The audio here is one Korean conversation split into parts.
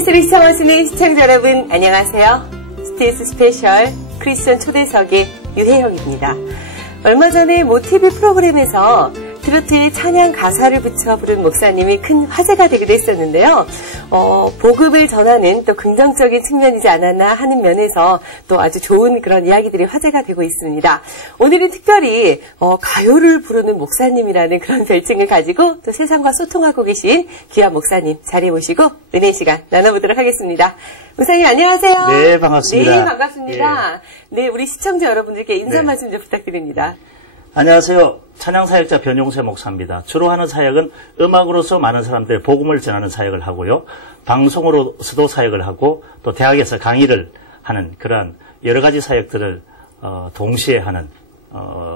스테이스를 시청하시는 시청자 여러분 안녕하세요. 스테이스 스페셜 크리스천 초대석의 유혜영입니다. 얼마 전에 모 TV 프로그램에서 트로트의 찬양 가사를 붙여 부른 목사님이 큰 화제가 되기도 했었는데요. 복음을 전하는 또 긍정적인 측면이지 않았나 하는 면에서 또 아주 좋은 그런 이야기들이 화제가 되고 있습니다. 오늘은 특별히 가요를 부르는 목사님이라는 그런 별칭을 가지고 또 세상과 소통하고 계신 귀한 목사님 자리에 모시고 은혜 시간 나눠보도록 하겠습니다. 목사님 안녕하세요. 네, 반갑습니다. 네, 반갑습니다. 네, 우리 시청자 여러분들께 인사 말씀 좀 부탁드립니다. 안녕하세요. 찬양사역자 변용세 목사입니다. 주로 하는 사역은 음악으로서 많은 사람들의 복음을 전하는 사역을 하고요. 방송으로서도 사역을 하고 또 대학에서 강의를 하는 그러한 여러 가지 사역들을 동시에 하는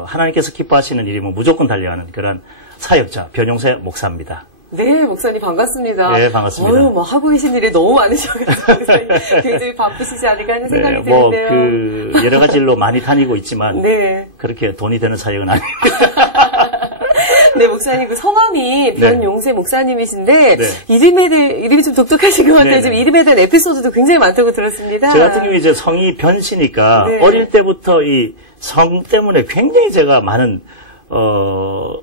하나님께서 기뻐하시는 일이면 무조건 달려가는 그러한 사역자 변용세 목사입니다. 네, 목사님 반갑습니다. 네, 반갑습니다. 뭐 하고 계신 일이 너무 많으셔가지고 굉장히 바쁘시지 않을까 하는 생각이 드는데요. 여러 가지 일로 많이 다니고 있지만 네. 그렇게 돈이 되는 사역은 아닙니다. 네, 목사님 그 성함이 변용세 목사님이신데 네. 이름이 좀 독특하신 것 같아요. 네. 지금 이름에 대한 에피소드도 굉장히 많다고 들었습니다. 저 같은 경우에 이제 성이 변씨니까 네. 어릴 때부터 이 성 때문에 굉장히 제가 많은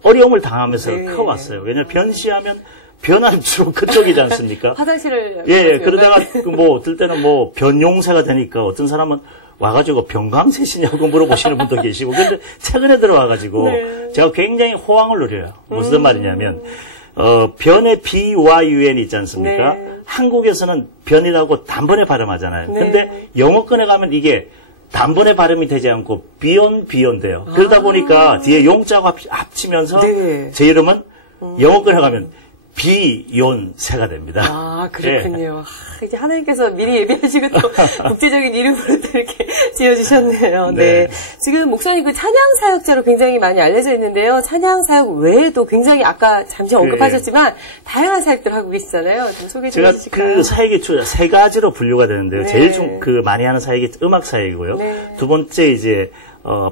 어려움을 당하면서 네. 커왔어요. 왜냐하면 변씨하면 변하는 주로 그쪽이지 않습니까? 화장실을 예, 그러다가 어떨 때는 변용세가 되니까 어떤 사람은 와가지고 병강세시냐고 물어보시는 분도 계시고, 근데 최근에 들어와가지고 네. 제가 굉장히 호황을 누려요. 무슨 말이냐면 변의 B와 UN이 있지 않습니까? 네. 한국에서는 변이라고 단번에 발음하잖아요. 네. 근데 영어권에 가면 이게 단번에 발음이 되지 않고 비욘돼요. 그러다 보니까 뒤에 용자가 합치면서 네. 제 이름은 영어권에 가면 비욘세가 됩니다. 아, 그렇군요. 네. 이제 하나님께서 미리 예비하시고 또 국제적인 이름으로 또 이렇게 지어주셨네요. 네. 네. 지금 목사님 그 찬양 사역자로 굉장히 많이 알려져 있는데요. 찬양 사역 외에도 굉장히 아까 잠시 언급하셨지만 다양한 사역들 하고 계시잖아요. 좀 소개 좀 해주실까요? 제가 그 사역이 세 가지로 분류가 되는데요. 네. 제일 많이 하는 사역이 음악 사역이고요. 네. 두 번째 이제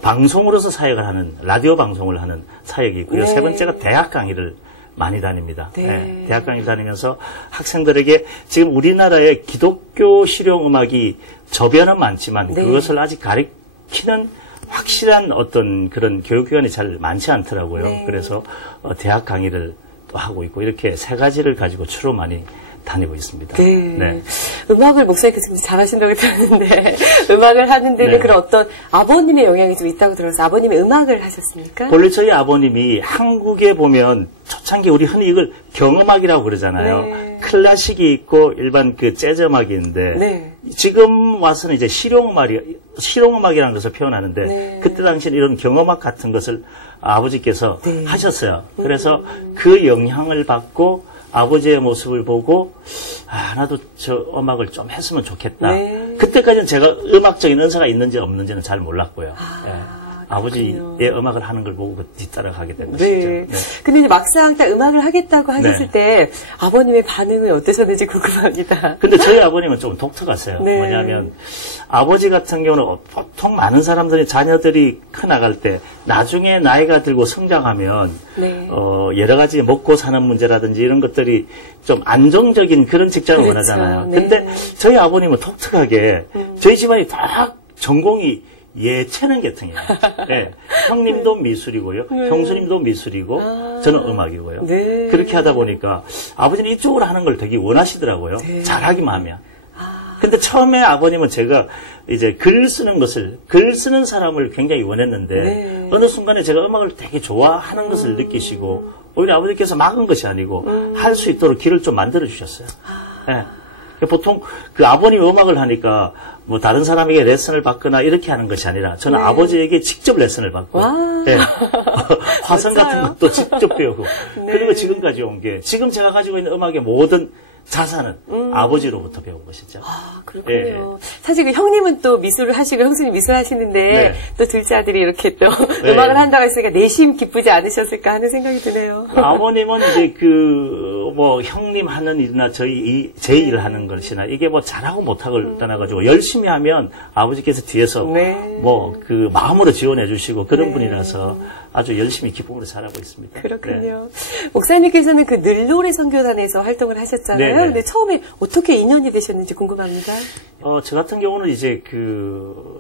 방송으로서 사역을 하는 라디오 방송을 하는 사역이 있고요. 네. 세 번째가 대학 강의를 많이 다닙니다. 네. 네, 대학 강의 다니면서 학생들에게 지금 우리나라의 기독교 실용음악이 저변은 많지만 네. 그것을 아직 가리키는 확실한 어떤 그런 교육기관이 잘 많지 않더라고요. 네. 그래서 대학 강의를 또 하고 있고 이렇게 세 가지를 가지고 주로 많이 다니고 있습니다. 네. 네. 음악을 목사님께서 잘하신다고 들었는데 음악을 하는 데는 네. 그런 어떤 아버님의 영향이 좀 있다고 들어서 아버님의 음악을 하셨습니까? 원래 저희 아버님이 한국에 보면 초창기 우리 흔히 이걸 경음악이라고 그러잖아요. 네. 클래식이 있고 일반 그 재즈 음악이 있는데 네. 지금 와서는 이제 실용음악이라는 것을 표현하는데 네. 그때 당시에는 이런 경음악 같은 것을 아버지께서 네. 하셨어요. 그래서 그 영향을 받고 아버지의 모습을 보고 나도 저 음악을 좀 했으면 좋겠다. 네. 그때까지는 제가 음악적인 은사가 있는지 없는지는 잘 몰랐고요. 아버지의 음악을 하는 걸 보고 뒤따라가게 된 것이죠. 네. 근데 이제 막상 딱 음악을 하겠다고 하셨을 네. 때 아버님의 반응은 어떠셨는지 궁금합니다. 근데 저희 아버님은 좀 독특하세요. 네. 뭐냐면 아버지 같은 경우는 보통 많은 사람들이 자녀들이 커나갈 때 나중에 나이가 들고 성장하면 네. 여러 가지 먹고 사는 문제라든지 이런 것들이 좀 안정적인 그런 직장을 그렇죠. 원하잖아요. 네. 근데 저희 아버님은 독특하게 저희 집안이 다 전공이 예체능 계통이에요. 네. 형님도 미술이고요. 네. 형수님도 미술이고 저는 음악이고요. 네. 그렇게 하다 보니까 아버지는 이쪽으로 하는 걸 되게 원하시더라고요. 네. 잘하기만 하면. 근데 처음에 아버님은 제가 이제 글 쓰는 사람을 굉장히 원했는데 네. 어느 순간에 제가 음악을 되게 좋아하는 것을 느끼시고 오히려 아버지께서 막은 것이 아니고 할 수 있도록 길을 좀 만들어 주셨어요. 네. 보통 그 아버님 음악을 하니까 뭐 다른 사람에게 레슨을 받거나 이렇게 하는 것이 아니라 저는 네. 아버지에게 직접 레슨을 받고 네. 화성 같은 것도 직접 배우고 네. 그리고 지금까지 온 게 지금 제가 가지고 있는 음악의 모든 자산은 아버지로부터 배운 것이죠. 아, 그렇군요. 사실 그 형님은 또 미술을 하시고 형수님 미술 하시는데 네. 또 둘째 아들이 이렇게 또 네. 음악을 한다고 했으니까 내심 기쁘지 않으셨을까 하는 생각이 드네요. 아버님은 이제 형님 하는 일이나 제 일을 하는 것이나 이게 뭐 잘하고 못하고를 떠나가지고 열심히 하면 아버지께서 뒤에서 네. 마음으로 지원해 주시고 그런 네. 분이라서 아주 열심히 기쁨으로 살아가고 있습니다. 그렇군요. 네. 목사님께서는 그 늘노래 선교단에서 활동을 하셨잖아요. 네. 근데 처음에 어떻게 인연이 되셨는지 궁금합니다. 저 같은 경우는 이제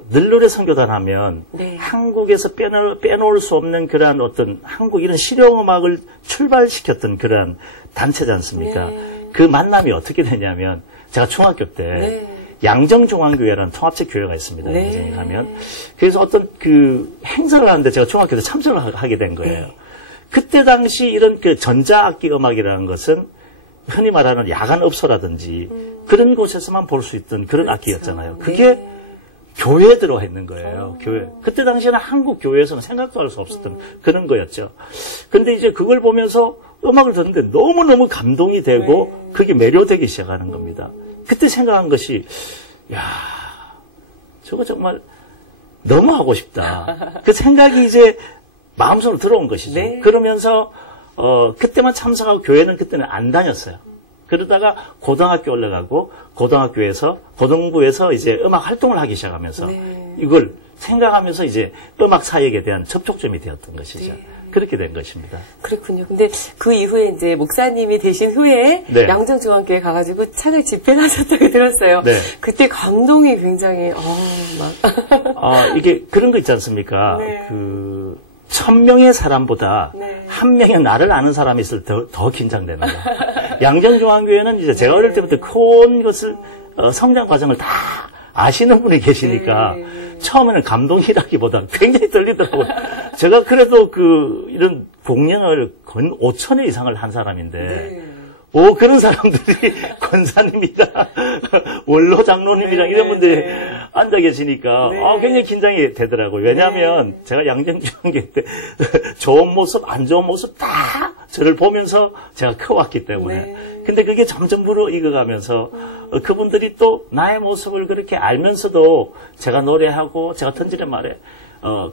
늘노래 선교단 하면 네. 한국에서 빼놓을 수 없는 그러한 어떤 한국 이런 실용음악을 출발시켰던 그러한 단체지 않습니까? 네. 그 만남이 어떻게 되냐면 제가 중학교 때 네. 양정중앙교회라는 통합적 교회가 있습니다. 네. 양정에 가면. 그래서 어떤 행사를 하는데 제가 중학교 때 참석을 하게 된 거예요. 네. 그때 당시 이런 전자악기 음악이라는 것은 흔히 말하는 야간업소라든지 그런 곳에서만 볼 수 있던 그런 그렇죠. 악기였잖아요. 그게 네. 교회에 들어와 있는 거예요. 교회. 그때 당시에는 한국 교회에서는 생각도 할 수 없었던 그런 거였죠. 근데 이제 그걸 보면서 음악을 듣는데 너무너무 감동이 되고 네. 그게 매료되기 시작하는 겁니다. 그때 생각한 것이 야, 저거 정말 너무 하고 싶다. 그 생각이 이제 마음속으로 들어온 것이죠. 네. 그러면서 그때만 참석하고 교회는 그때는 안 다녔어요. 그러다가 고등학교 올라가고 고등부에서 이제 음악 활동을 하기 시작하면서 네. 이걸 생각하면서 이제 음악 사역에 대한 접촉점이 되었던 것이죠. 네. 그렇게 된 것입니다. 그렇군요. 근데 그 이후에 이제 목사님이 되신 후에 네. 양정중앙교회 가가지고 찬양 집회를 하셨다고 들었어요. 네. 그때 감동이 굉장히 이게 그런 거 있지 않습니까? 네. 1000명의 사람보다 네. 한 명의 나를 아는 사람이 있을 때 더 긴장되는 거예요. 양정중앙교회는 이제 제가 어릴 때부터 큰 것을 성장 과정을 다 아시는 분이 계시니까 네. 처음에는 감동이라기보다 굉장히 떨리더라고요. 제가 그래도 이런 공연을 건 5천회 이상을 한 사람인데 네. 그런 사람들이 권사님이랑 원로 장로님이랑 네, 이런 분들이 네. 앉아 계시니까 네. 굉장히 긴장이 되더라고요. 왜냐하면 제가 양정중앙교회 때 좋은 모습, 안 좋은 모습 다 저를 보면서 제가 커왔기 때문에. 네. 근데 그게 점점 불어익어가면서 그분들이 또 나의 모습을 그렇게 알면서도 제가 노래하고 제가 던지는 말에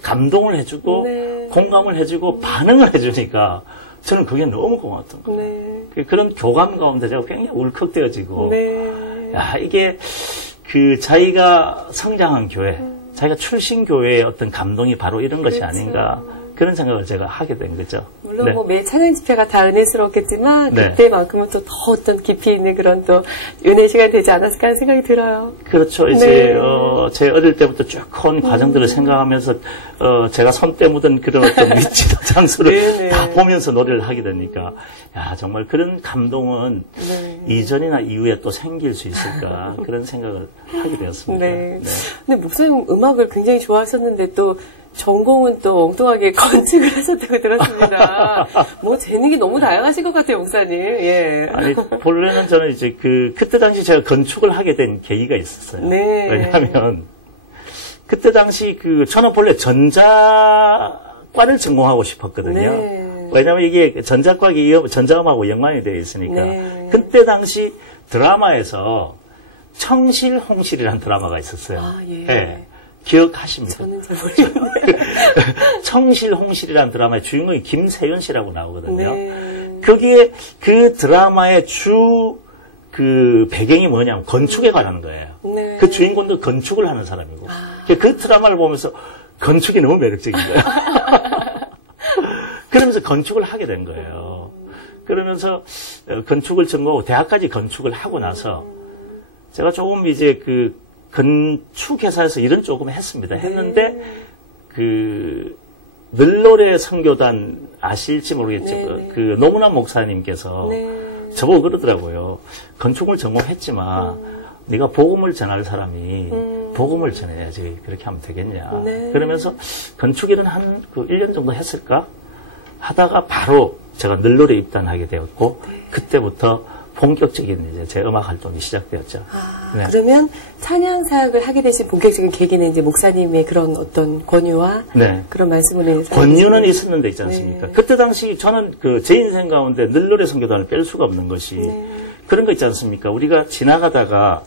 감동을 해주고 네. 공감을 해주고 반응을 해주니까 저는 그게 너무 고마웠던 거예요. 네. 그런 교감 가운데 제가 굉장히 울컥되어지고, 네. 야, 이게 자기가 성장한 교회, 자기가 출신 교회의 어떤 감동이 바로 이런 것이 그렇죠. 아닌가, 그런 생각을 제가 하게 된 거죠. 물론 네. 매 찬양 집회가 다 은혜스럽겠지만 네. 그때만큼은 또 더 어떤 깊이 있는 그런 또 은혜 시간이 되지 않았을까 하는 생각이 들어요. 그렇죠. 이제 네. 제 어릴 때부터 쭉 큰 과정들을 생각하면서 제가 손때 묻은 그런 어떤 위치나 장소를 네네. 다 보면서 노래를 하게 되니까 야 정말 그런 감동은 네. 이전이나 이후에 또 생길 수 있을까 그런 생각을 하게 되었습니다. 네. 근데 목사님 음악을 굉장히 좋아하셨는데 또 전공은 또 엉뚱하게 건축을 하셨다고 들었습니다. 뭐 재능이 너무 다양하신 것 같아요, 목사님. 예. 아니 본래는 저는 이제 그때 당시 제가 건축을 하게 된 계기가 있었어요. 네. 왜냐하면 그때 당시 저는 본래 전자과를 전공하고 싶었거든요. 네. 왜냐하면 이게 전자과기 전자음하고 연관이 되어 있으니까. 네. 그때 당시 드라마에서 청실 홍실이라는 드라마가 있었어요. 아, 예. 네. 기억하십니까? 저는 잘 모르겠는데. 청실 홍실이라는 드라마의 주인공이 김세윤 씨라고 나오거든요. 네. 거기에 그 드라마의 배경이 뭐냐면 건축에 관한 거예요. 네. 그 주인공도 건축을 하는 사람이고. 그 드라마를 보면서 건축이 너무 매력적인 거예요. 그러면서 건축을 하게 된 거예요. 그러면서 건축을 전공하고 대학까지 건축을 하고 나서 제가 조금 이제 건축회사에서 일은 조금 했습니다. 했는데 늘노래 선교단 아실지 모르겠지만 노무남 목사님께서 네. 저보고 그러더라고요. 건축을 전공했지만 네가 복음을 전할 사람이 복음을 전해야지 그렇게 하면 되겠냐. 네. 그러면서 건축일은 한 1년 정도 했을까? 하다가 바로 제가 늘노래 입단하게 되었고 그때부터 본격적인 이제 제 음악 활동이 시작되었죠. 네. 그러면 찬양 사역을 하게 되신 본격적인 계기는 이제 목사님의 그런 어떤 권유와 네. 그런 말씀을 인해서 권유는 있었는데 있지 않습니까? 네. 그때 당시 저는 제 인생 가운데 늘노래 선교단을 뺄 수가 없는 것이 그런 거 있지 않습니까? 우리가 지나가다가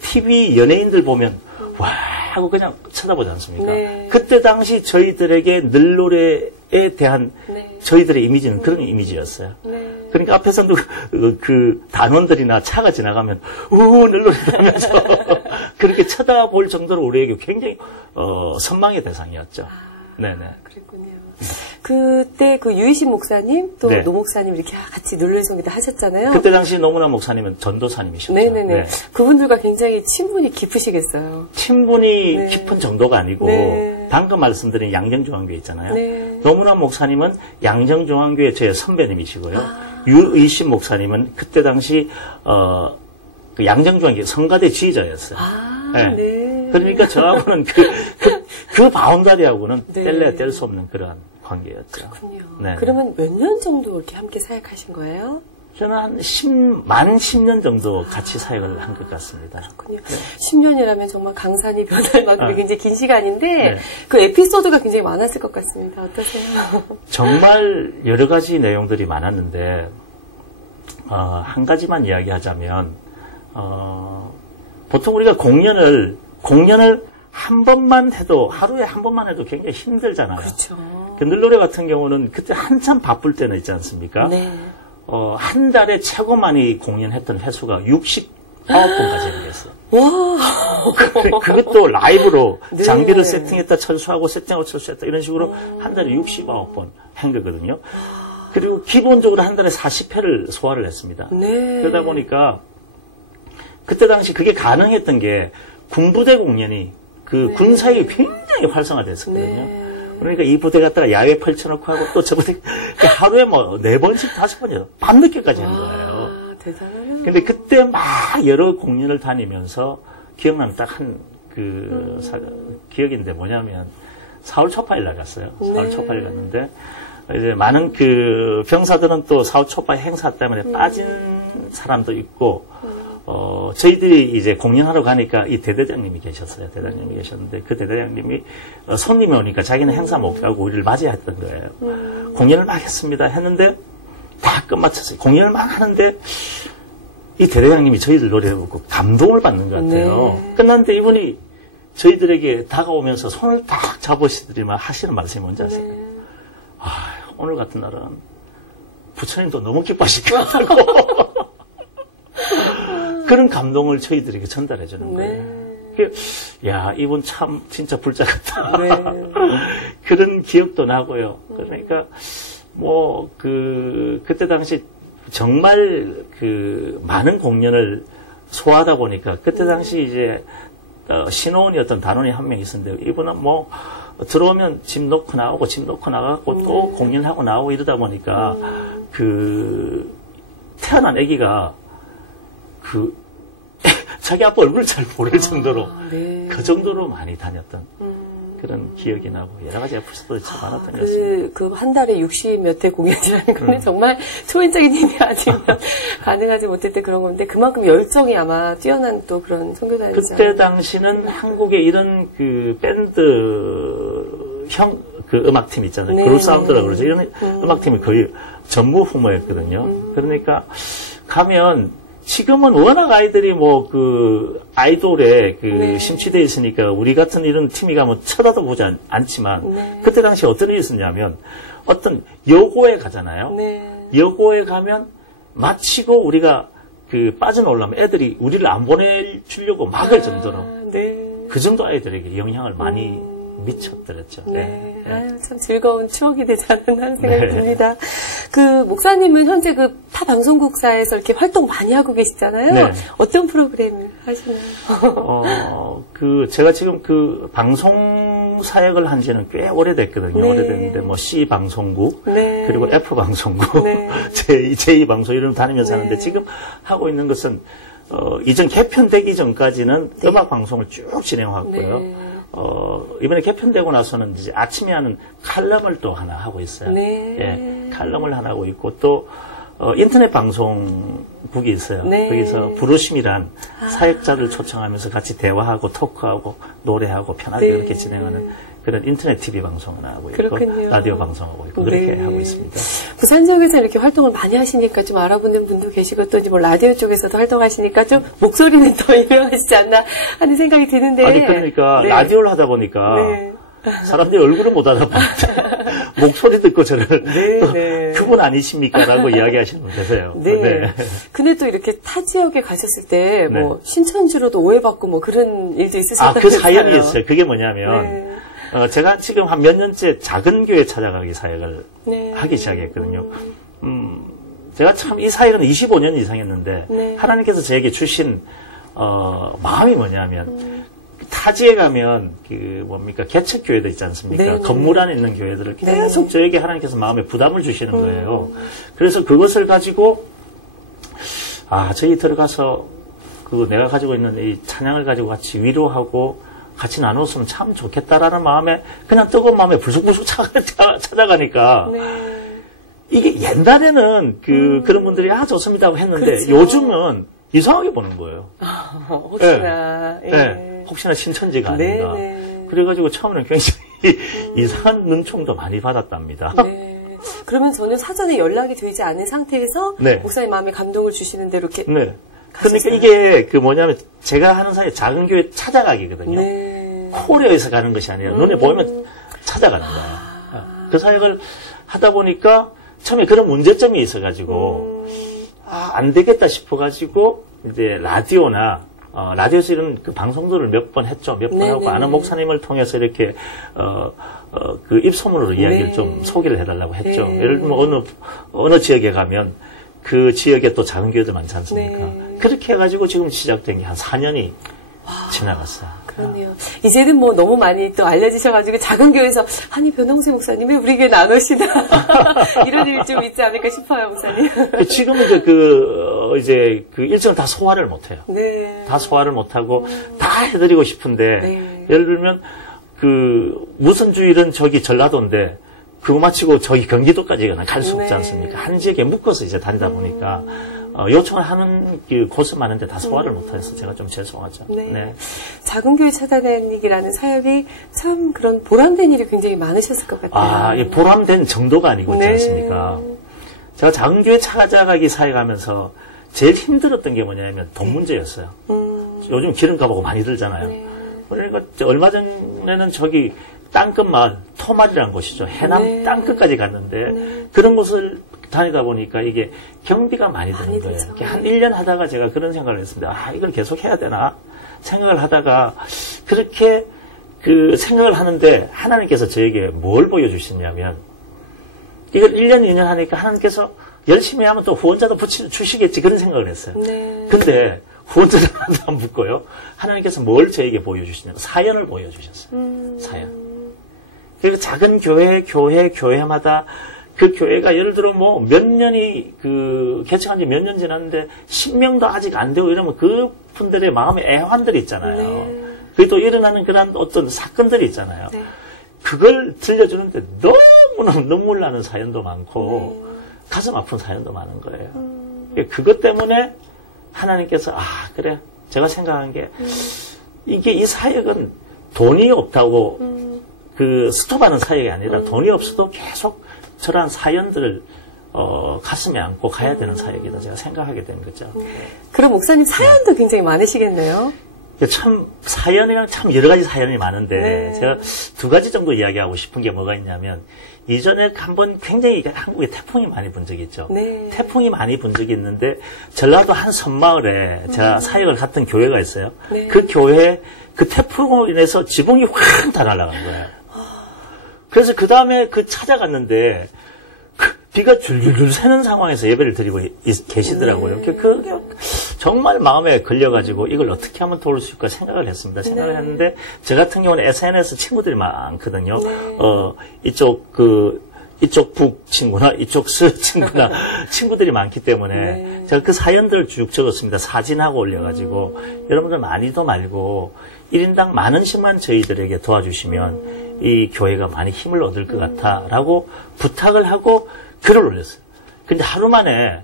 TV 연예인들 보면 와 하고 그냥 쳐다보지 않습니까? 네. 그때 당시 저희들에게 늘노래에 대한 네. 저희들의 이미지는 그런 이미지였어요. 네. 그러니까 앞에서도 단원들이나 차가 지나가면 늘노래다 하면서 그렇게 쳐다볼 정도로 우리에게 굉장히 선망의 대상이었죠. 네네. 그랬군요. 그때 그 유이신 목사님 또 네. 노 목사님 이렇게 같이 눈물성기도 하셨잖아요. 그때 당시 노무나 목사님은 전도사님이셨죠. 네네네. 네. 그분들과 굉장히 친분이 깊으시겠어요. 친분이 네. 깊은 정도가 아니고 네. 방금 말씀드린 양정중앙교회 있잖아요. 네. 노무나 목사님은 양정중앙교회 제 선배님이시고요. 유의신 목사님은 그때 당시 그 양정중앙교회 성가대 지휘자였어요. 네. 그러니까 저하고는 그 바운다리하고는 네. 뗄래야 뗄 수 없는 그러한 관계였죠. 그렇군요. 네. 그러면 몇 년 정도 이렇게 함께 사역하신 거예요? 저는 만 10년 정도 같이 사역을 한 것 같습니다. 그렇군요. 네. 10년이라면 정말 강산이 변할 만큼 굉장히 긴 시간인데 네. 그 에피소드가 굉장히 많았을 것 같습니다. 어떠세요? 정말 여러 가지 내용들이 많았는데 한 가지만 이야기하자면 보통 우리가 공연을 한 번만 해도 하루에 한 번만 해도 굉장히 힘들잖아요. 그렇죠. 늘노래 같은 경우는 그때 한참 바쁠 때는 있지 않습니까? 네. 한 달에 최고 많이 공연했던 횟수가 69번까지 했어요. 와. 그것도 라이브로 네. 장비를 세팅했다 철수하고 세팅하고 철수했다 이런 식으로 한 달에 69번 한 거거든요. 그리고 기본적으로 한 달에 40회를 소화를 했습니다. 네. 그러다 보니까 그때 당시 그게 가능했던 게 군부대 공연이 그 군사력이 굉장히 활성화됐었거든요. 네. 그러니까 이 부대 갔다가 야외 펼쳐놓고 하고 또 저 부대 하루에 뭐 4번씩 5번이요. 밤늦게까지 하는 거예요. 대단하네요. 근데 그때 막 여러 공연을 다니면서 기억나는 딱 기억인데 뭐냐면 4월 초파일 나갔어요. 4월 초파일 갔는데 이제 많은 그 병사들은 또 4월 초파 행사 때문에 빠진 사람도 있고 저희들이 이제 공연하러 가니까 이 대대장님이 계셨어요. 대대장님이 계셨는데 그 대대장님이 손님이 오니까 자기는 행사 못 가고 우리를 맞이했던 거예요. 공연을 막 했습니다. 했는데 다 끝마쳤어요. 공연을 막 하는데 이 대대장님이 저희들 노래를 듣고 감동을 받는 것 같아요. 네. 끝났는데 이분이 저희들에게 다가오면서 손을 딱 잡으시더니만 하시는 말씀이 뭔지 아세요? 네. 오늘 같은 날은 부처님도 너무 기뻐하실 것 같다고 그런 감동을 저희들에게 전달해 주는 거예요. 네. 야, 이분 참 진짜 불자 같다. 네. 그런 기억도 나고요. 그러니까 그때 당시 정말 많은 공연을 소화하다 보니까 그때 당시 이제 신호원이었던 단원이 한 명 있었는데 이분은 들어오면 짐 놓고 나오고 짐 놓고 나가고 또 공연하고 나오고 이러다 보니까 태어난 아기가 자기 아빠 얼굴을 잘 모를 정도로 네. 그 정도로 많이 다녔던 그런 기억이 나고 여러 가지 에피소드가 참 많았던 것 같습니다. 그 한 달에 60몇 회 공연이라는 거는 정말 초인적인 힘이 아니면 가능하지 못했던 그런 건데 그만큼 열정이 아마 뛰어난 또 그런 선교단이죠. 그때 당시는 한국에 이런 그 밴드형 음악팀 있잖아요. 네. 그룹 사운드라고 그러죠. 이런 음악팀이 거의 전무후무였거든요. 그러니까 가면 지금은 워낙 아이들이 아이돌에 네. 심취되어 있으니까 우리 같은 이런 팀이 가면 쳐다도 보지 않지만 네. 그때 당시 어떤 일이 있었냐면 어떤 여고에 가잖아요. 네. 여고에 가면 마치고 우리가 빠져나오려면 애들이 우리를 안 보내주려고 막을 정도로 네. 그 정도 아이들에게 영향을 많이 미쳤더랬죠. 네. 네. 아유, 참 즐거운 추억이 되지 않았나 하는 생각이 네. 듭니다. 목사님은 현재 타 방송국사에서 이렇게 활동 많이 하고 계시잖아요. 네. 어떤 프로그램을 하시나요? 제가 지금 방송 사역을 한 지는 꽤 오래됐거든요. 네. 오래됐는데, C 방송국, 네. 그리고 F 방송국, 네. 제2 방송 이런 거 다니면서 네. 하는데, 지금 하고 있는 것은, 이전 개편되기 전까지는 네. 음악 방송을 쭉 진행하고요. 네. 이번에 개편되고 나서는 이제 아침에 하는 칼럼을 또 하나 하고 있어요. 네. 예, 칼럼을 하나 하고 있고, 또, 인터넷 방송국이 있어요. 네. 거기서 부르심이란 사역자를 초청하면서 같이 대화하고 토크하고 노래하고 편하게 네. 그렇게 진행하는 그런 인터넷 TV 방송을 하고 있고, 그렇군요. 라디오 방송하고 있고, 그렇게 네. 하고 있습니다. 부산 지역에서 이렇게 활동을 많이 하시니까 좀 알아보는 분도 계시고 또 라디오 쪽에서도 활동하시니까 좀 목소리는 더 유명하시지 않나 하는 생각이 드는데. 아니, 그러니까 네. 라디오를 하다 보니까 네. 사람들이 얼굴을 못 알아보는데 목소리 듣고 저를 네, 또 네. 그분 아니십니까? 라고 이야기하시는 분 계세요. 네. 근데 또 이렇게 타 지역에 가셨을 때 네. 신천지로도 오해받고 그런 일도 있으셨다면서요. 그 사연이 있어요. 그게 뭐냐면 네. 제가 지금 한 몇 년째 작은 교회 찾아가기 사역을 네. 하기 시작했거든요. 제가 참 이 사역은 25년 이상 했는데, 네. 하나님께서 저에게 주신, 마음이 뭐냐면, 타지에 가면, 개척교회도 있지 않습니까? 네. 건물 안에 있는 교회들을 계속 네. 저에게 하나님께서 마음에 부담을 주시는 거예요. 그래서 그것을 가지고, 저기 들어가서, 내가 가지고 있는 이 찬양을 가지고 같이 위로하고, 같이 나눴으면 참 좋겠다라는 마음에, 그냥 뜨거운 마음에 불쑥불쑥 찾아가니까, 네. 이게 옛날에는 그런 분들이 좋습니다 하고 했는데, 그렇죠. 요즘은 이상하게 보는 거예요. 혹시나. 네. 네. 혹시나 신천지가 아닌가. 네. 그래가지고 처음에는 굉장히 이상한 눈총도 많이 받았답니다. 네. 그러면 저는 사전에 연락이 되지 않은 상태에서 네. 목사님 마음에 감동을 주시는 대로 이렇게. 네. 가셨어요? 그러니까 이게 뭐냐면 제가 하는 사이에 작은 교회 찾아가기거든요. 네. 코리아에서 가는 것이 아니라 눈에 보이면 찾아가는 거예요. 그 사역을 하다 보니까 처음에 그런 문제점이 있어가지고 안 되겠다 싶어가지고 이제 라디오에서 이런 방송들을 몇 번 했죠. 몇 번 하고 아는 목사님을 통해서 이렇게 입소문으로 이야기를 좀 소개를 해달라고 했죠. 네. 예를 들면 어느 지역에 가면 그 지역에 또 작은 교회들 많지 않습니까? 네. 그렇게 해가지고 지금 시작된 게 한 4년이 지나갔어요. 그러네요. 이제는 뭐 너무 많이 또 알려지셔가지고 작은 교회에서 아니 변홍세 목사님 왜 우리 교회 안 오시나 이런 일이 좀 있지 않을까 싶어요, 목사님. 지금은 이제 일정을 다 소화를 못해요. 네. 다 소화를 못하고 다 해드리고 싶은데 네. 예를 들면 무슨 주일은 저기 전라도인데 그거 마치고 저기 경기도까지 갈 수 없지 네. 않습니까? 한 지역에 묶어서 이제 다니다 보니까 요청을 하는 곳은 많은데 다 소화를 못해서 제가 좀 죄송하죠. 네. 네. 작은 교회 찾아다니기라는 사역이 참 그런 보람된 일이 굉장히 많으셨을 것 같아요. 이 보람된 정도가 아니고 있지 네. 않습니까? 제가 작은 교회 찾아가기 사역하면서 제일 힘들었던 게 뭐냐면 돈 문제였어요. 요즘 기름값하고 많이 들잖아요. 네. 그러니까 얼마 전에는 저기 땅끝 마을, 토말이라는 곳이죠. 해남 네. 땅끝까지 갔는데 네. 그런 곳을 다니다 보니까 이게 경비가 많이 드는 거예요. 들죠. 한 1년 하다가 제가 그런 생각을 했습니다. 이걸 계속 해야 되나? 생각을 하다가 그렇게 생각을 하는데 하나님께서 저에게 뭘 보여주시냐면 이걸 1년, 2년 하니까 하나님께서 열심히 하면 또 후원자도 주시겠지 그런 생각을 했어요. 네. 근데 후원자도 안 붙고요. 하나님께서 뭘 저에게 보여주시냐면 사연을 보여주셨어요. 사연. 그리고 작은 교회마다 그 교회가 예를 들어 몇 년이 개척한 지 몇 년 지났는데 10명도 아직 안 되고 이러면 그 분들의 마음에 애환들이 있잖아요. 네. 그게 또 일어나는 그런 어떤 사건들이 있잖아요. 네. 그걸 들려주는데 너무나 눈물 나는 사연도 많고 가슴 아픈 사연도 많은 거예요. 그것 때문에 하나님께서 그래 제가 생각한 게 이게 이 사역은 돈이 없다고 스톱하는 사역이 아니라 돈이 없어도 계속 저러한 사연들을 가슴에 안고 가야 되는 사역이다 제가 생각하게 된 거죠. 그럼 목사님 사연도 굉장히 많으시겠네요. 참 사연이랑 참 여러 가지 사연이 많은데 네. 제가 두 가지 정도 이야기하고 싶은 게 뭐가 있냐면 이전에 한번 굉장히 한국에 태풍이 많이 분 적이 있죠. 네. 태풍이 많이 분 적이 있는데 전라도 한 섬마을에 제가 사역을 갔던 교회가 있어요. 네. 그 교회 그 태풍으로 인해서 지붕이 확 다 날아간 거예요. 그래서 그 다음에 찾아갔는데 비가 줄줄줄 새는 상황에서 예배를 드리고 계시더라고요. 네. 정말 마음에 걸려가지고 이걸 어떻게 하면 도울 수 있을까 생각을 했습니다. 생각을 네. 했는데 저 같은 경우는 SNS 친구들이 많거든요. 네. 이쪽 북 친구나 이쪽 스 친구나 친구들이 많기 때문에 네. 제가 그 사연들을 쭉 적었습니다. 사진하고 올려가지고 여러분들 많이도 말고 1인당 10,000원씩만 저희들에게 도와주시면 이 교회가 많이 힘을 얻을 것 같아라고 부탁을 하고 글을 올렸어요. 근데 하루 만에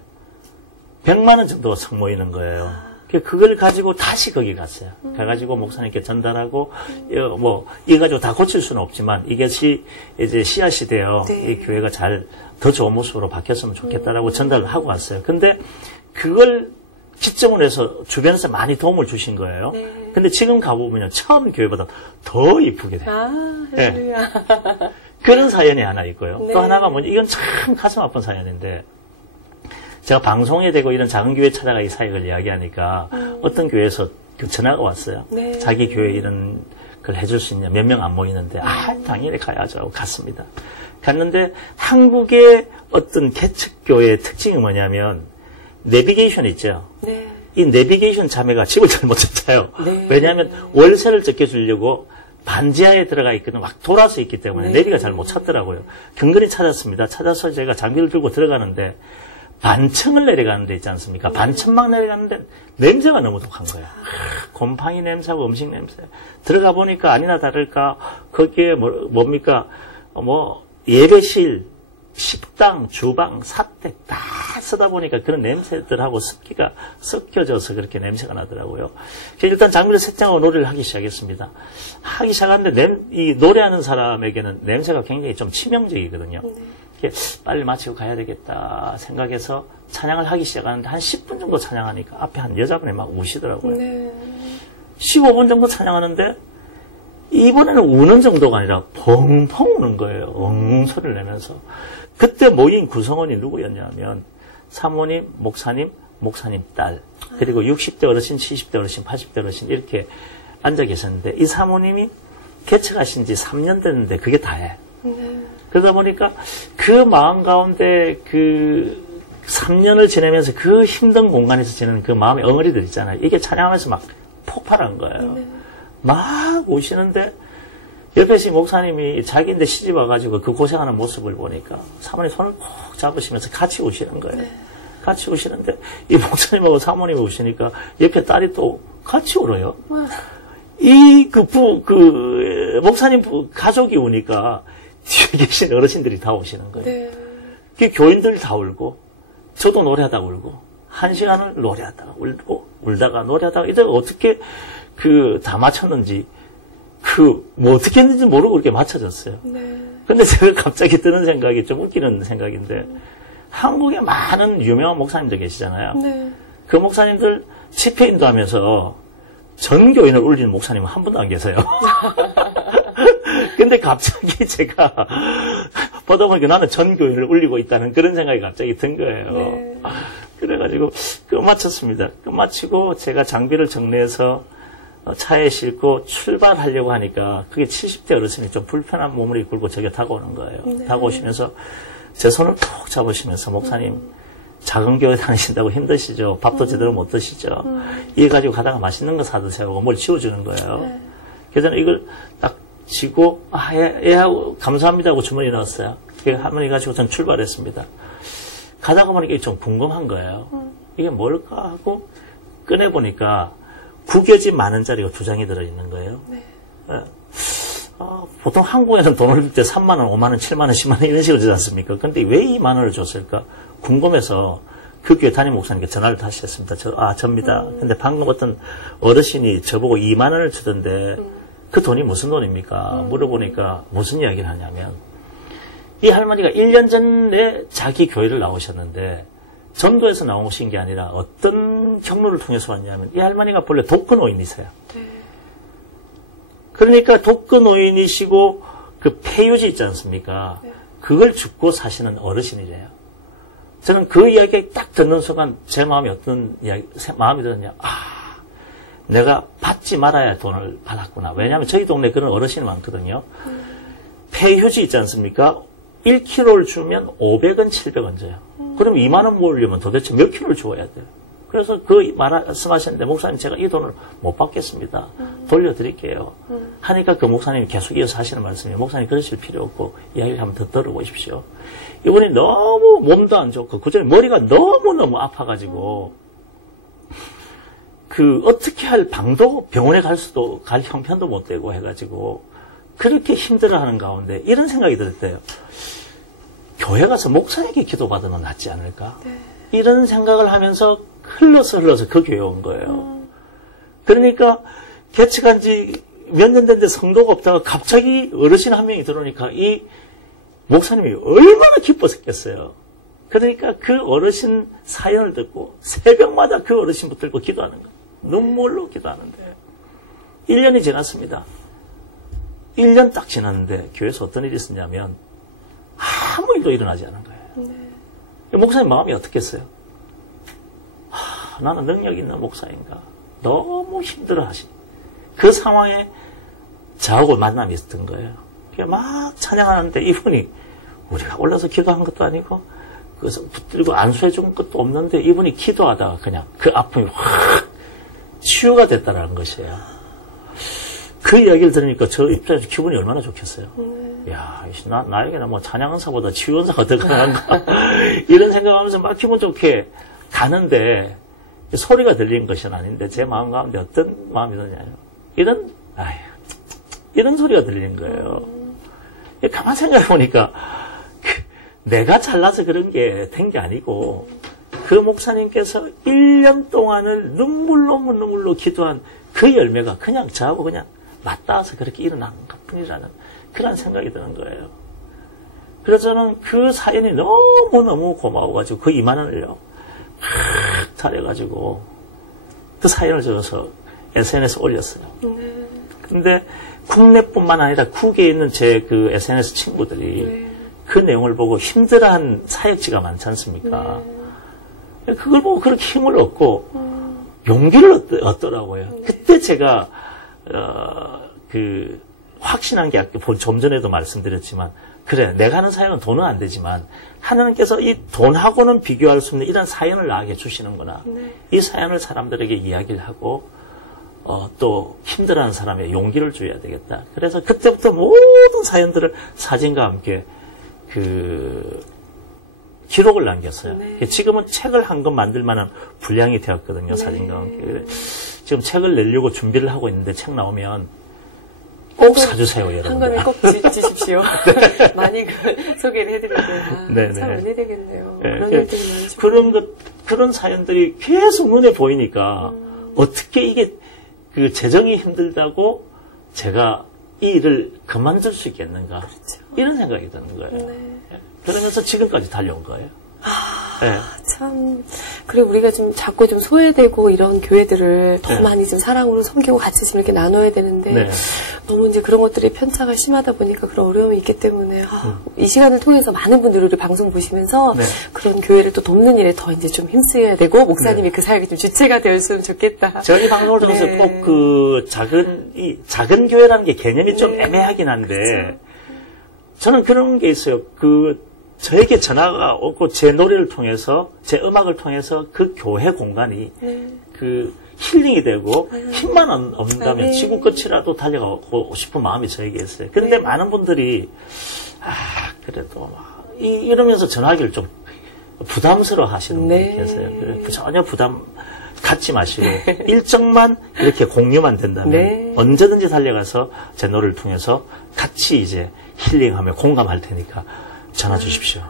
100만 원 정도가 성 모이는 거예요. 그걸 가지고 다시 거기 갔어요. 가가지고 목사님께 전달하고 이 가지고 다 고칠 수는 없지만 이것이 이제 씨앗이 되어 네. 이 교회가 더 좋은 모습으로 바뀌었으면 좋겠다라고 전달을 하고 왔어요. 근데 그걸 기점으로 해서 주변에서 많이 도움을 주신 거예요. 네. 근데 지금 가보면요. 처음 교회보다 더 이쁘게 돼요. 할렐루야. 그런 사연이 하나 있고요. 네. 또 하나가 뭐냐. 이건 참 가슴 아픈 사연인데 제가 방송에 대고 이런 작은 교회 찾아가기 사역을 이야기하니까 어떤 교회에서 전화가 왔어요. 네. 자기 교회 이런 그걸 해줄 수 있냐. 몇 명 안 모이는데, 당연히 가야죠 하고 갔습니다. 갔는데 한국의 어떤 개척교회의 특징이 뭐냐면 내비게이션 있죠. 네. 이 내비게이션 자매가 집을 잘 못 찾아요. 네. 왜냐하면 월세를 적혀주려고 반지하에 들어가 있거든. 막 돌아서 있기 때문에 네. 내비가 잘 못 찾더라고요. 근근히 찾았습니다. 찾아서 제가 장비를 들고 들어가는데 반층을 내려가는 데 있지 않습니까? 반층막 내려가는데 냄새가 너무 독한 거예요. 곰팡이 냄새하고 음식 냄새. 들어가 보니까 아니나 다를까 거기에 뭡니까? 예배실, 식당, 주방, 사택 다 쓰다 보니까 그런 냄새들하고 습기가 섞여져서 그렇게 냄새가 나더라고요. 일단 장비를 세팅하고 노래를 하기 시작했습니다. 하기 시작하는데 이 노래하는 사람에게는 냄새가 굉장히 좀 치명적이거든요. 빨리 마치고 가야 되겠다 생각해서 찬양을 하기 시작하는데 한 10분 정도 찬양하니까 앞에 한 여자분이 막 우시더라고요. 네. 15분 정도 찬양하는데 이번에는 우는 정도가 아니라 펑펑 우는 거예요. 엉 소리를 내면서. 그때 모인 구성원이 누구였냐면 사모님, 목사님 딸 그리고 60대 어르신, 70대 어르신, 80대 어르신 이렇게 앉아 계셨는데 이 사모님이 개척하신 지 3년 됐는데 그게 다예요. 그러다 보니까 그 마음 가운데 그 3년을 지내면서 그 힘든 공간에서 지내는 그 마음의 엉어리들 있잖아요. 이게 찬양하면서 막 폭발한 거예요. 막 우시는데 옆에서 목사님이 자기인데 시집 와가지고 그 고생하는 모습을 보니까 사모님 손을 콕 잡으시면서 같이 우시는 거예요. 같이 우시는데 이 목사님하고 사모님이 우시니까 옆에 딸이 또 같이 울어요. 목사님 가족이 우니까 뒤에 계신 어르신들이 다 우시는 거예요. 네. 그 교인들 다 울고 저도 노래하다가 울고 1시간을 노래하다가 울고 울다가 노래하다가 이들 어떻게 다 맞췄는지 어떻게 했는지 모르고 그렇게 맞춰졌어요. 네. 근데 제가 갑자기 드는 생각이 좀 웃기는 생각인데 한국에 많은 유명한 목사님들 계시잖아요. 네. 그 목사님들 집회인도 하면서 전 교인을 울리는 목사님은 한 분도 안 계세요. 근데 갑자기 제가 보다 보니까 나는 전 교인을 울리고 있다는 그런 생각이 갑자기 든 거예요. 네. 그래가지고 끝마쳤습니다. 끝마치고 제가 장비를 정리해서 차에 싣고 출발하려고 하니까 그게 70대 어르신이 좀 불편한 몸을 이끌고 저게 다가오는 거예요. 네. 다가오시면서 제 손을 푹 잡으시면서 목사님 작은 교회 다니신다고 힘드시죠? 밥도 제대로 못 드시죠? 이거 가지고 가다가 맛있는 거 사드세요 하고 뭘 치워주는 거예요. 네. 그래서 저는 이걸 딱 쥐고 예 하고 감사합니다 하고 주머니에 넣었어요. 그 할머니 가지고 전 출발했습니다. 가다가 보니까 이게 좀 궁금한 거예요. 이게 뭘까 하고 꺼내보니까 구겨진 10,000원짜리가 2장이 들어있는 거예요. 네. 보통 한국에는 돈을 줄 때 3만원, 5만원, 7만원, 10만원 이런 식으로 주지 않습니까? 근데 왜 2만원을 줬을까? 궁금해서 그 교회 담임 목사님께 전화를 다시 했습니다. 접니다. 근데 방금 어떤 어르신이 저보고 2만원을 주던데 그 돈이 무슨 돈입니까? 물어보니까 무슨 이야기를 하냐면 이 할머니가 1년 전에 자기 교회를 나오셨는데 전도에서 나오신 게 아니라 어떤 경로를 통해서 왔냐면 이 할머니가 본래 독거노인이세요. 네. 그러니까 독거노인이시고 그 폐유지 있지 않습니까? 네. 그걸 죽고 사시는 어르신이래요. 저는 그 이야기 딱 듣는 순간 제 마음이 어떤 마음이 들었냐. 내가 받지 말아야 돈을 받았구나. 왜냐하면 저희 동네에 그런 어르신이 많거든요. 폐유지 있지 않습니까? 1kg를 주면 500원, 700원 줘요. 그럼 2만 원 모으려면 도대체 몇 킬로를 줘야 돼요? 그래서 그 말씀하셨는데 목사님 제가 이 돈을 못 받겠습니다. 돌려드릴게요. 하니까 그 목사님이 계속 이어서 하시는 말씀이 목사님 그러실 필요 없고 이야기를 한번 더 들어보십시오. 이분이 너무 몸도 안 좋고 그전에 머리가 너무너무 아파가지고 어떻게 할 방도 병원에 갈 형편도 못 되고 해가지고 그렇게 힘들어하는 가운데 이런 생각이 들었대요. 교회 가서 목사에게 기도받으면 낫지 않을까? 네. 이런 생각을 하면서 흘러서 그 교회에 온 거예요. 그러니까 개척한 지 몇 년 됐는데 성도가 없다가 갑자기 어르신 한 명이 들어오니까 이 목사님이 얼마나 기뻤겠어요. 그러니까 그 어르신 사연을 듣고 새벽마다 그 어르신 붙들고 기도하는 거예요. 눈물로 기도하는데 1년이 지났습니다. 1년 딱 지났는데 교회에서 어떤 일이 있었냐면 아무 일도 일어나지 않은 거예요. 네. 목사님 마음이 어떻겠어요? 나는 능력 있는 목사인가? 너무 힘들어하시. 그 상황에 저하고 만남이 있었던 거예요. 막 찬양하는데 이분이 우리가 올라서 기도한 것도 아니고 그래서 붙들고 안수해 준 것도 없는데 이분이 기도하다가 그냥 그 아픔이 확 치유가 됐다는 것이에요. 그 이야기를 들으니까 저 입장에서 기분이 얼마나 좋겠어요. 야, 나에게는 뭐 찬양은사보다 치유은사가 더 강한가 이런 생각하면서 막 기분 좋게 가는데 소리가 들리는 것은 아닌데 제 마음 가운데 어떤 마음이 드냐요. 이런 소리가 들리는 거예요. 가만 생각해 보니까 내가 잘나서 그런 게 된 게 아니고 그 목사님께서 1년 동안을 눈물로 기도한 그 열매가 그냥 저하고 그냥 맞닿아서 그렇게 일어난 것뿐이라는 그런 생각이 드는 거예요. 그래서 저는 그 사연이 너무너무 고마워가지고 그 2만 원을요 막 잘해가지고 그 사연을 적어서 SNS에 올렸어요. 근데 국내뿐만 아니라 국외에 있는 제 그 SNS 친구들이 그 내용을 보고 힘들어한 사역지가 많지 않습니까? 그걸 보고 그렇게 힘을 얻고 용기를 얻더라고요. 그때 제가 확신한 게 좀 전에도 말씀드렸지만 그래 내가 하는 사역은 돈은 안 되지만 하나님께서 이 돈하고는 비교할 수 없는 이런 사연을 나에게 주시는구나. 이 사연을 사람들에게 이야기를 하고 또 힘들어하는 사람에게 용기를 줘야 되겠다. 그래서 그때부터 모든 사연들을 사진과 함께 기록을 남겼어요. 지금은 책을 한 권 만들 만한 분량이 되었거든요. 사진과 함께. 지금 책을 내려고 준비를 하고 있는데 책 나오면 꼭 사주세요, 여러분. 한 권을 꼭 주십시오. 많이 소개를 해드릴게요. 참 은혜되겠네요. 그런 사연들이 계속 눈에 보이니까 어떻게 이게 재정이 힘들다고 제가 이 일을 그만둘 수 있겠는가. 그렇죠. 이런 생각이 드는 거예요. 그러면서 지금까지 달려온 거예요. 참. 그래, 우리가 좀 자꾸 좀 소외되고 이런 교회들을 더 많이 좀 사랑으로 섬기고 같이 좀 이렇게 나눠야 되는데 너무 이제 그런 것들이 편차가 심하다 보니까 그런 어려움이 있기 때문에 이 시간을 통해서 많은 분들이 우리 방송 보시면서 그런 교회를 또 돕는 일에 더 이제 좀 힘써야 되고 목사님이 그 사역이 좀 주체가 되었으면 좋겠다. 제가 이 방송을 통해서 꼭 작은 교회라는 게 개념이 좀 애매하긴 한데 저는 그런 게 있어요. 저에게 전화가 오고 제 노래를 통해서 제 음악을 통해서 그 교회 공간이 힐링이 되고 힘만 얻는다면 지구 끝이라도 달려가고 싶은 마음이 저에게 있어요. 그런데 많은 분들이 그래도 이러면서 전화기를 좀 부담스러워 하시는 분이 계세요. 전혀 부담 갖지 마시고 일정만 이렇게 공유만 된다면 언제든지 달려가서 제 노래를 통해서 같이 이제 힐링하며 공감할 테니까 전화 주십시오.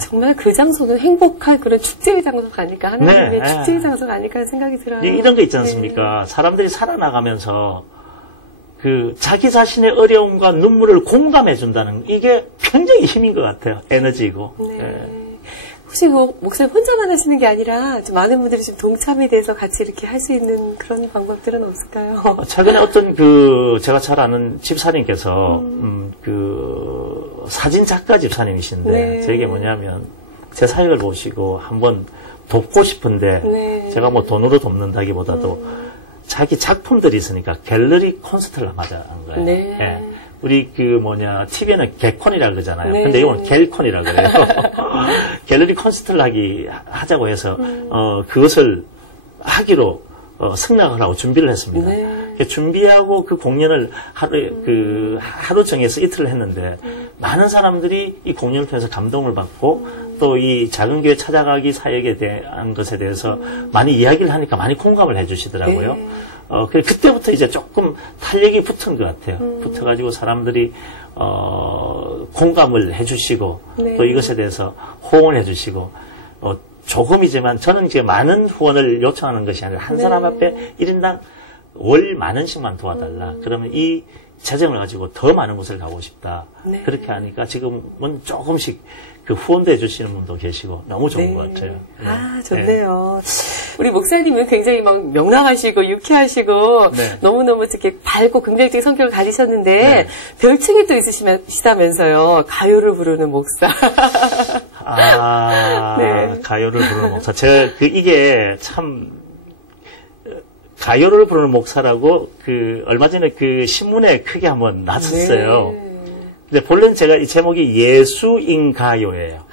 정말 그 장소는 행복한 그런 축제의 장소가 아닐까 하나님의 축제의 장소가 아닐까 하는 생각이 들어요. 이런 거 있지 않습니까? 사람들이 살아나가면서 자기 자신의 어려움과 눈물을 공감해 준다는 이게 굉장히 힘인 것 같아요. 에너지이고. 혹시 목사님 혼자만 하시는 게 아니라 좀 많은 분들이 좀 동참이 돼서 같이 이렇게 할 수 있는 그런 방법들은 없을까요? 최근에 어떤 제가 잘 아는 집사님께서 사진 작가 집사님이신데 저에게 뭐냐면 제 사역을 보시고 한번 돕고 싶은데 제가 뭐 돈으로 돕는다기보다도 자기 작품들이 있으니까 갤러리 콘서트를 하자는 거예요. 우리 TV에는 개콘이라 그러잖아요. 근데 이건 갤콘이라 그래요. 갤러리 콘서트를 하자고 해서, 그것을 하기로, 승낙을 하고 준비를 했습니다. 준비하고 그 공연을 하루 정해서 이틀을 했는데, 많은 사람들이 이 공연을 통해서 감동을 받고, 또 이 작은 교회 찾아가기 사역에 대한 것에 대해서 많이 이야기를 하니까 많이 공감을 해 주시더라고요. 그때부터 이제 조금 탄력이 붙은 것 같아요. 붙어가지고 사람들이, 공감을 해 주시고, 또 이것에 대해서 호응을 해 주시고, 조금이지만 저는 이제 많은 후원을 요청하는 것이 아니라 한 사람 앞에 1인당 월 10,000원씩만 도와달라. 그러면 이 재정을 가지고 더 많은 곳을 가고 싶다. 그렇게 하니까 지금은 조금씩 후원도 해주시는 분도 계시고 너무 좋은 것 같아요. 좋네요. 우리 목사님은 굉장히 막 명랑하시고 유쾌하시고 너무너무 이렇게 밝고 긍정적인 성격을 가지셨는데 별칭이 또 있으시다면서요. 가요를 부르는 목사. 가요를 부르는 목사. 제가 이게 참 가요를 부르는 목사라고 얼마 전에 신문에 크게 한번 났었어요. 네. 근데 본래는 제가 이 제목이 예수인가요예요.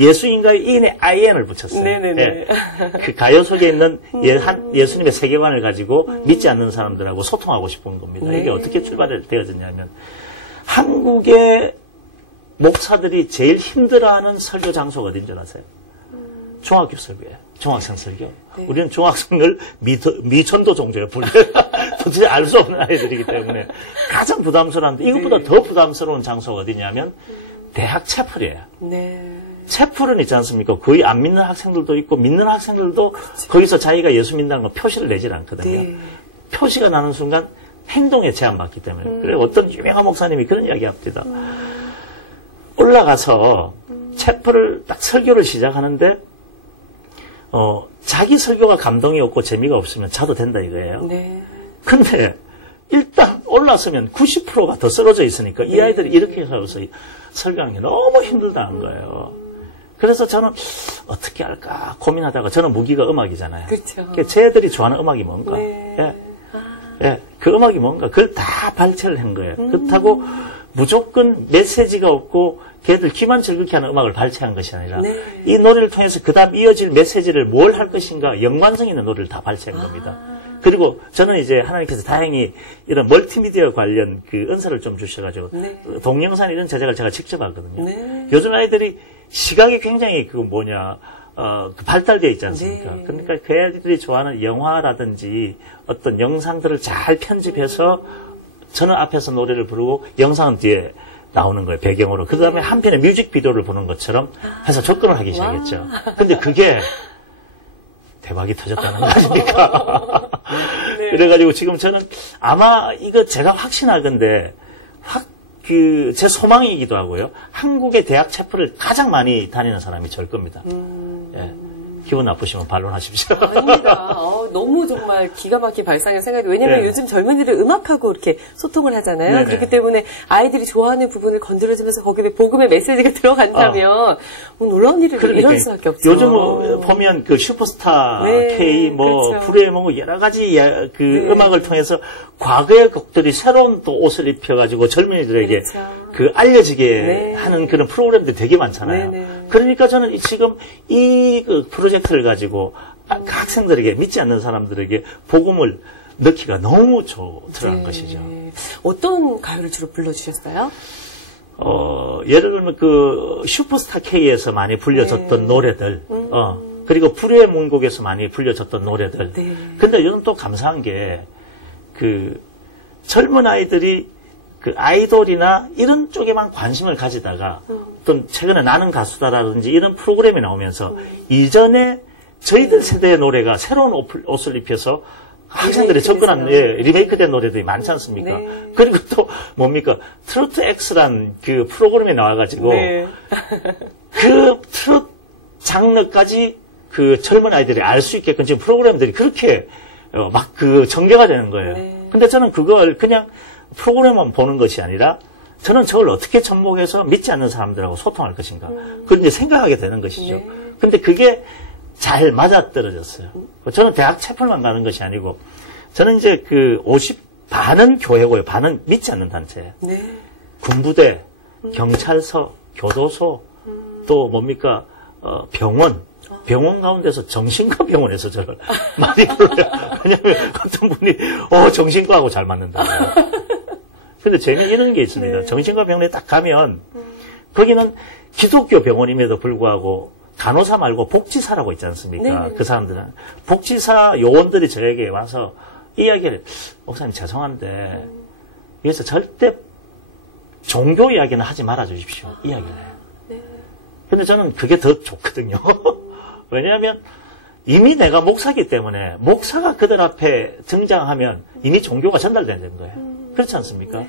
예수인가요 인에 IN을 붙였어요. 네네네. 예. 가요 속에 있는 예수님의 세계관을 가지고 믿지 않는 사람들하고 소통하고 싶은 겁니다. 네. 이게 어떻게 출발되어졌냐면 한국의 목사들이 제일 힘들어하는 설교 장소가 어딘 줄 아세요? 중학교 설교예요. 중학생 설교. 네. 우리는 중학생을 미천도 종교에 불려요. 도대체 알 수 없는 아이들이기 때문에 가장 부담스러운데 이것보다 네. 더 부담스러운 장소가 어디냐면 대학 채플이에요. 네. 채플은 있지 않습니까? 거의 안 믿는 학생들도 있고 믿는 학생들도 거기서 자기가 예수 믿는다는 거 표시를 내질 않거든요. 네. 표시가 나는 순간 행동에 제한받기 때문에. 그래서 어떤 유명한 목사님이 그런 이야기 합니다. 올라가서 채플을 딱 설교를 시작하는데 자기 설교가 감동이 없고 재미가 없으면 자도 된다 이거예요. 네. 근데 일단 올라서면 90%가 더 쓰러져 있으니까 이 아이들이 이렇게 해서 설교하는 게 너무 힘들다는 거예요. 그래서 저는 어떻게 할까 고민하다가 저는 무기가 음악이잖아요. 그렇죠. 쟤들이 좋아하는 음악이 뭔가. 네. 예. 예. 그 음악이 뭔가. 그걸 다 발췌를 한 거예요. 그렇다고 무조건 메시지가 없고 걔들 귀만 즐겁게 하는 음악을 발췌한 것이 아니라 네. 이 노래를 통해서 그 다음 이어질 메시지를 뭘 할 것인가 연관성 있는 노래를 다 발췌한 겁니다. 그리고 저는 이제 하나님께서 다행히 이런 멀티미디어 관련 은사를 좀 주셔가지고 네. 동영상 이런 제작을 제가 직접 하거든요. 네. 요즘 아이들이 시각이 굉장히 발달되어 있지 않습니까? 네. 그러니까 그 아이들이 좋아하는 영화라든지 어떤 영상들을 잘 편집해서 저는 앞에서 노래를 부르고 영상은 뒤에 나오는 거예요, 배경으로. 그 다음에 한편의 뮤직비디오를 보는 것처럼 해서 접근을 하기 시작했죠. 근데 그게 대박이 터졌다는 거 아닙니까? 네. 그래가지고 지금 저는 아마 이거 제가 확신하건데 제 소망이기도 하고요. 한국의 대학 채플을 가장 많이 다니는 사람이 저일 겁니다. 예. 기분 나쁘시면 반론하십시오. 아닙니다. 너무 정말 기가 막힌 발상의 생각이. 왜냐면 네. 요즘 젊은이들 음악하고 이렇게 소통을 하잖아요. 네네. 그렇기 때문에 아이들이 좋아하는 부분을 건드려주면서 거기에 복음의 메시지가 들어간다면 놀라운 일이 일어날 수밖에 없죠. 요즘 보면 슈퍼스타 네, K 그렇죠. 프레모 여러 가지 네. 음악을 통해서 과거의 곡들이 새로운 또 옷을 입혀가지고 젊은이들에게 그렇죠. 알려지게 네. 하는 그런 프로그램들이 되게 많잖아요. 네네. 그러니까 저는 지금 이 프로젝트를 가지고 학생들에게 믿지 않는 사람들에게 복음을 넣기가 너무 좋더라는 것이죠. 어떤 가요를 주로 불러주셨어요? 예를 들면 슈퍼스타 K에서 많이 불려졌던 네. 노래들, 그리고 불후의 문곡에서 많이 불려졌던 노래들. 네. 근데 요즘 또 감사한 게 젊은 아이들이 아이돌이나 이런 쪽에만 관심을 가지다가 어떤 최근에 나는 가수다라든지 이런 프로그램이 나오면서 이전에 저희들 세대의 노래가 새로운 옷을 입혀서 학생들이 접근한 리메이크된 노래들이 많지 않습니까? 네. 그리고 또 뭡니까? 트로트 X란 프로그램이 나와가지고 네. 트로트 장르까지 젊은 아이들이 알 수 있게끔 지금 프로그램들이 그렇게 전개가 되는 거예요. 네. 근데 저는 그걸 그냥 프로그램만 보는 것이 아니라 저는 저걸 어떻게 접목해서 믿지 않는 사람들하고 소통할 것인가. 그걸 이제 생각하게 되는 것이죠. 네. 근데 그게 잘 맞아떨어졌어요. 저는 대학 채플만 가는 것이 아니고 저는 이제 반은 교회고요. 반은 믿지 않는 단체예요. 네. 군부대, 경찰서, 교도소, 또 병원 가운데서 정신과 병원에서 저를 많이 불러요. 왜냐면 어떤 분이 정신과하고 잘 맞는다고. 근데 재미있는 게 있습니다. 네. 정신과 병원에 딱 가면 거기는 기독교 병원임에도 불구하고 간호사 말고 복지사라고 있지 않습니까? 네. 그 사람들은. 복지사 요원들이 저에게 와서 이야기를, 목사님 죄송한데 여기서 절대 종교 이야기는 하지 말아 주십시오. 이야기를 해요. 네. 근데 저는 그게 더 좋거든요. 왜냐하면 이미 내가 목사기 때문에 목사가 그들 앞에 등장하면 이미 종교가 전달되는 거예요. 그렇지 않습니까? 네.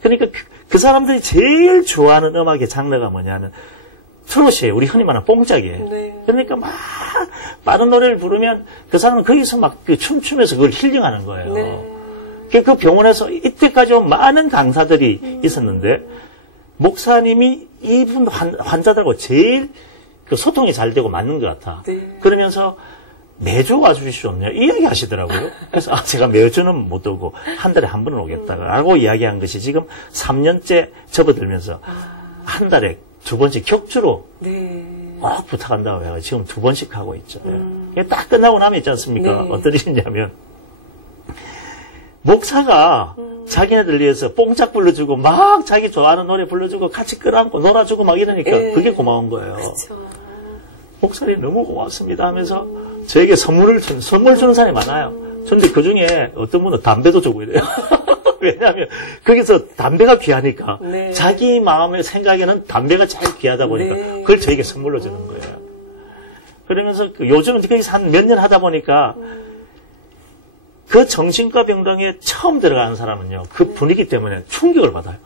그러니까 그 사람들이 제일 좋아하는 음악의 장르가 뭐냐면 트롯이에요. 우리 흔히 말하는 뽕짝이에요. 네. 그러니까 막 빠른 노래를 부르면 그 사람은 거기서 막 춤추면서 그걸 힐링하는 거예요. 네. 그 병원에서 이때까지 온 많은 강사들이 있었는데 목사님이 이분 환자들하고 제일 소통이 잘 되고 맞는 것 같아. 네. 그러면서 매주 와주실 수 없냐 이야기 하시더라고요. 그래서 제가 매주는 못 오고 한 달에 한 번은 오겠다라고 이야기한 것이 지금 3년째 접어들면서 한 달에 2번씩 격주로 꼭 부탁한다고 해요. 지금 2번씩 하고 있죠. 이게 딱 끝나고 나면 있지 않습니까? 네. 어떤 일이냐면 목사가 자기네들 위해서 뽕짝 불러주고 막 자기 좋아하는 노래 불러주고 같이 끌어안고 놀아주고 막 이러니까 그게 고마운 거예요. 그쵸. 목사님 너무 고맙습니다 하면서 저에게 선물 주는 사람이 많아요. 그런데 그 중에 어떤 분은 담배도 주고 이래요. 왜냐하면 거기서 담배가 귀하니까 네. 자기 마음의 생각에는 담배가 제일 귀하다 보니까 네. 그걸 저에게 선물로 주는 거예요. 그러면서 요즘은 거기서 한 몇 년 하다 보니까 그 정신과 병동에 처음 들어가는 사람은요, 그 분위기 때문에 충격을 받아요.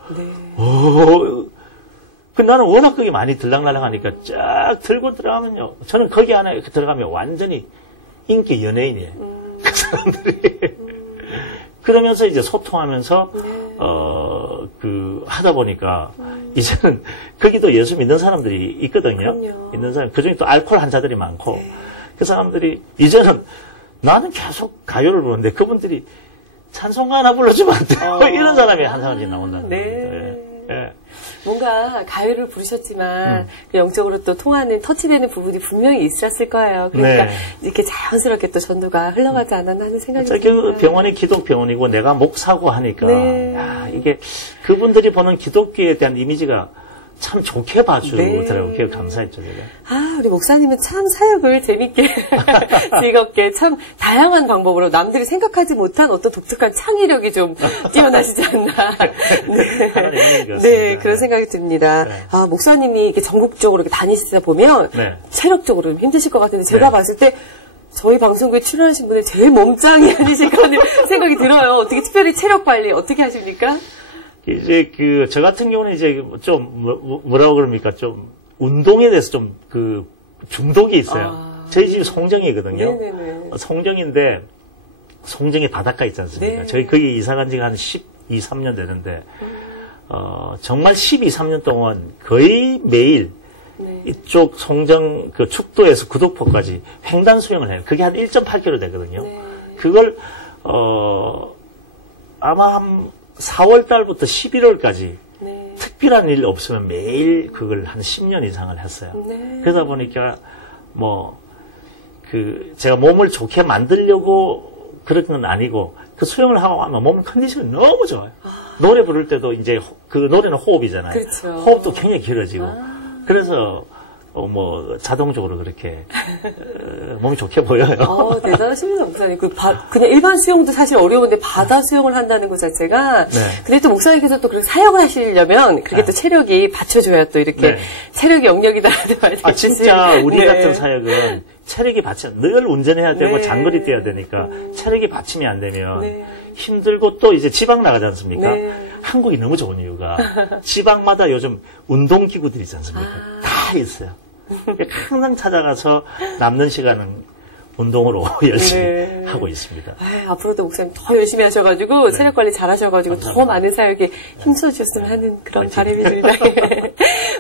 나는 워낙 그게 많이 들락날락하니까 쫙 들고 들어가면요, 저는 거기 안에 들어가면 완전히 인기 연예인이에요. 그 사람들이. 그러면서 이제 소통하면서, 하다 보니까, 이제는 거기도 예수 믿는 사람들이 있거든요. 그럼요. 있는 사람, 그 중에 또 알코올 환자들이 많고, 그 사람들이 이제는 나는 계속 가요를 부르는데 그분들이 찬송가 하나 불러주면 안 돼요? 이런 사람이 한 사람씩 나온다는 네. 겁니다. 예. 뭔가 가요를 부르셨지만 그 영적으로 또 통하는 터치되는 부분이 분명히 있었을 거예요. 그러니까 네. 이렇게 자연스럽게 또 전도가 흘러가지 않았나 하는 생각이 저기 듭니다. 병원이 기독병원이고 내가 목사고 하니까 네. 야, 이게 그분들이 보는 기독교에 대한 이미지가 참 좋게 봐주더라고요. 네. 그게 감사했죠, 제가. 아, 우리 목사님은 참 사역을 재밌게, 즐겁게, 참 다양한 방법으로 남들이 생각하지 못한 어떤 독특한 창의력이 좀 뛰어나시지 않나. 하나님 은혜인 것 같습니다. 네, 그런 생각이 듭니다. 네. 아, 목사님이 이렇게 전국적으로 이렇게 다니시다 보면 네. 체력적으로 좀 힘드실 것 같은데 제가 네. 봤을 때 저희 방송국에 출연하신 분의 제일 몸짱이 아니실까 하는 생각이 들어요. 어떻게 특별히 체력 관리 어떻게 하십니까? 이제 저 같은 경우는 이제 좀 뭐라고 그럽니까? 좀 운동에 대해서 좀 중독이 있어요. 저희 집이 송정이거든요. 네네네. 송정인데 송정이 바닷가 있지 않습니까? 네. 저희 거기 이사 간 지가 한 12, 13년 되는데 정말 12, 13년 동안 거의 매일 네. 이쪽 송정 축도에서 구독포까지 횡단 수영을 해요. 그게 한 1.8km 되거든요. 네. 그걸 아마 한 4월 달부터 11월까지 네. 특별한 일 없으면 매일 그걸 한 10년 이상을 했어요. 네. 그러다 보니까 제가 몸을 좋게 만들려고 그런 건 아니고 그 수영을 하고 하면 몸 컨디션이 너무 좋아요. 노래 부를 때도 이제 그 노래는 호흡이잖아요. 그렇죠. 호흡도 굉장히 길어지고 그래서 자동적으로 그렇게 몸이 좋게 보여요. 대단하십니다, 목사님. 그냥 일반 수영도 사실 어려운데 바다 수영을 한다는 것 자체가. 네. 근데 또 목사님께서 또 그렇게 사역을 하시려면 그게 또 체력이 받쳐줘야 또 이렇게 네. 체력이 영역이다라는 말이 진짜 우리 같은 사역은 체력이 늘 운전해야 되고 네. 장거리 뛰어야 되니까 체력이 받침이 안 되면 네. 힘들고 또 이제 지방 나가지 않습니까? 네. 한국이 너무 좋은 이유가 지방마다 요즘 운동기구들이 있지 않습니까? 다 있어요. 항상 찾아가서 남는 시간은 운동으로 열심히 네. 하고 있습니다. 앞으로도 목사님 더 열심히 하셔가지고 체력 관리 잘 하셔가지고 더 많은 사역에 힘써주셨으면 하는 그런 바람이 듭니다.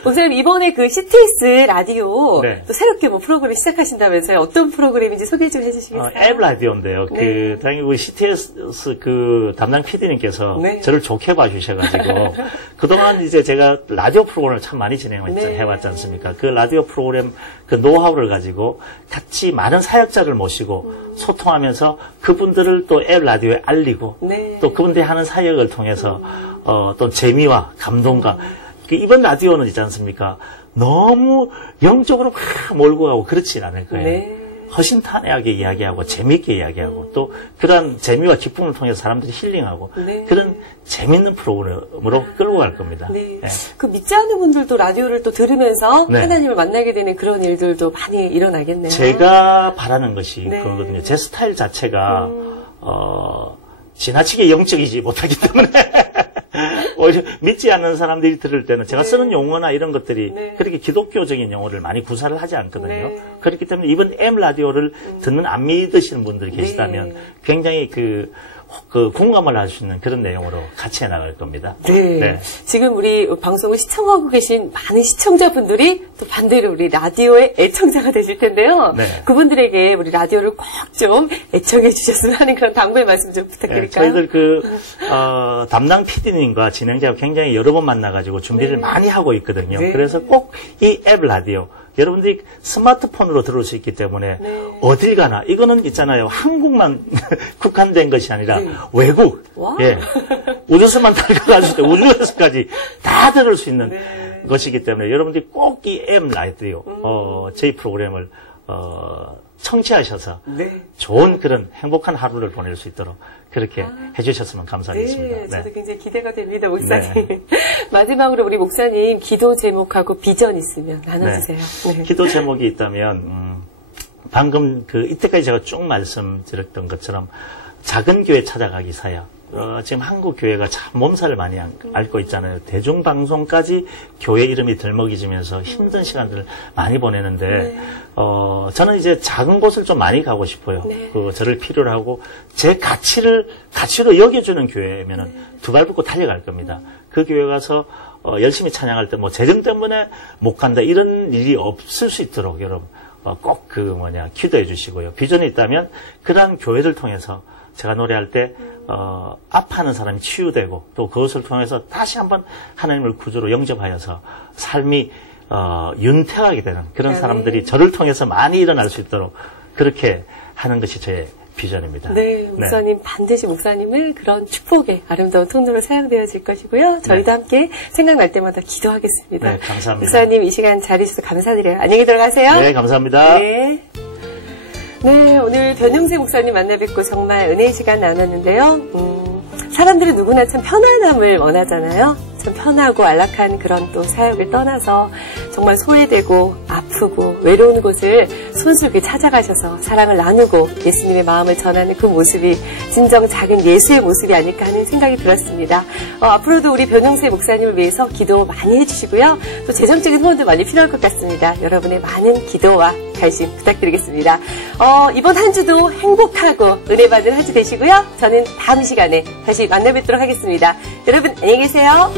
목사님 이번에 그 CTS 라디오 네. 또 새롭게 프로그램 시작하신다면서요. 어떤 프로그램인지 소개 좀 해주시겠어요? 앱 라디오인데요. 네. 당연히 우리 CTS 담당 PD님께서 네. 저를 좋게 봐주셔가지고 그동안 이제 제가 라디오 프로그램을 참 많이 네. 해왔지 않습니까? 그 라디오 프로그램 그 노하우를 가지고 같이 많은 사역자를 모시고 소통하면서 그분들을 또 앱 라디오에 알리고 네. 또 그분들이 하는 사역을 통해서 또 재미와 감동과 이번 라디오는 있지 않습니까? 너무 영적으로 막 몰고 가고 그렇지 않을 거예요. 네. 허심탄회하게 이야기하고 재미있게 이야기하고 또 그런 재미와 기쁨을 통해서 사람들이 힐링하고 네. 그런 재밌는 프로그램으로 끌고 갈 겁니다. 네. 네. 그 믿지 않는 분들도 라디오를 또 들으면서 네. 하나님을 만나게 되는 그런 일들도 많이 일어나겠네요. 제가 바라는 것이 네. 그거거든요. 제 스타일 자체가 지나치게 영적이지 못하기 때문에 오히려 믿지 않는 사람들이 들을 때는 제가 쓰는 용어나 이런 것들이 네. 그렇게 기독교적인 용어를 많이 구사를 하지 않거든요. 네. 그렇기 때문에 이번 M 라디오를 듣는 안 믿으시는 분들이 계시다면 네. 굉장히 그 공감을 할 수 있는 그런 내용으로 같이 해나갈 겁니다. 네. 네. 지금 우리 방송을 시청하고 계신 많은 시청자분들이 또 반대로 우리 라디오의 애청자가 되실 텐데요. 네. 그분들에게 우리 라디오를 꼭 좀 애청해 주셨으면 하는 그런 당부의 말씀 좀 부탁드릴까요? 네, 저희들 담당 PD님과 진행자가 굉장히 여러 번 만나가지고 준비를 많이 하고 있거든요. 그래서 꼭 이 앱 라디오 여러분들이 스마트폰으로 들을 수 있기 때문에 어딜 가나 이거는 있잖아요. 한국만 국한된 것이 아니라 외국, 우주선만 타고 갈 수 있다. 우주에서까지 다 들을 수 있는 것이기 때문에 여러분들이 꼭 이 앱 라디오 저희 프로그램을 청취하셔서 좋은 그런 행복한 하루를 보낼 수 있도록 그렇게 해주셨으면 감사하겠습니다. 네, 저도 굉장히 기대가 됩니다, 목사님. 네. 마지막으로 우리 목사님 기도 제목하고 비전 있으면 나눠주세요. 네. 기도 제목이 있다면 방금 이때까지 제가 쭉 말씀드렸던 것처럼 작은 교회 찾아가기 사역. 지금 한국 교회가 참 몸살을 많이 앓고 있잖아요. 대중방송까지 교회 이름이 들먹이지면서 힘든 시간들을 많이 보내는데, 저는 이제 작은 곳을 좀 많이 가고 싶어요. 저를 필요로 하고, 제 가치로 여겨주는 교회면은 두 발 붙고 달려갈 겁니다. 그 교회 가서, 열심히 찬양할 때 재정 때문에 못 간다. 이런 일이 없을 수 있도록 여러분, 꼭 기도해 주시고요. 비전이 있다면, 그러한 교회를 통해서 제가 노래할 때 아파하는 사람이 치유되고 또 그것을 통해서 다시 한번 하나님을 구주로 영접하여서 삶이 윤택하게 되는 그런 사람들이 저를 통해서 많이 일어날 수 있도록 그렇게 하는 것이 저의 비전입니다. 네, 목사님 반드시 목사님을 그런 축복의 아름다운 통로로 사용되어질 것이고요. 저희도 함께 생각날 때마다 기도하겠습니다. 네, 감사합니다. 목사님 이 시간 잘 해주셔서 감사드려요. 안녕히 들어가세요. 네, 감사합니다. 네. 네, 오늘 변용세 목사님 만나 뵙고 정말 은혜의 시간 나눴는데요. 사람들은 누구나 참 편안함을 원하잖아요. 참 편하고 안락한 그런 또 사역을 떠나서 정말 소외되고 아프고 외로운 곳을 손수게 찾아가셔서 사랑을 나누고 예수님의 마음을 전하는 그 모습이 진정 작은 예수의 모습이 아닐까 하는 생각이 들었습니다. 앞으로도 우리 변용세 목사님을 위해서 기도 많이 해주시고요. 또 재정적인 후원도 많이 필요할 것 같습니다. 여러분의 많은 기도와 관심 부탁드리겠습니다. 이번 한 주도 행복하고 은혜 받는 한 주 되시고요. 저는 다음 시간에 다시 만나 뵙도록 하겠습니다. 여러분 안녕히 계세요.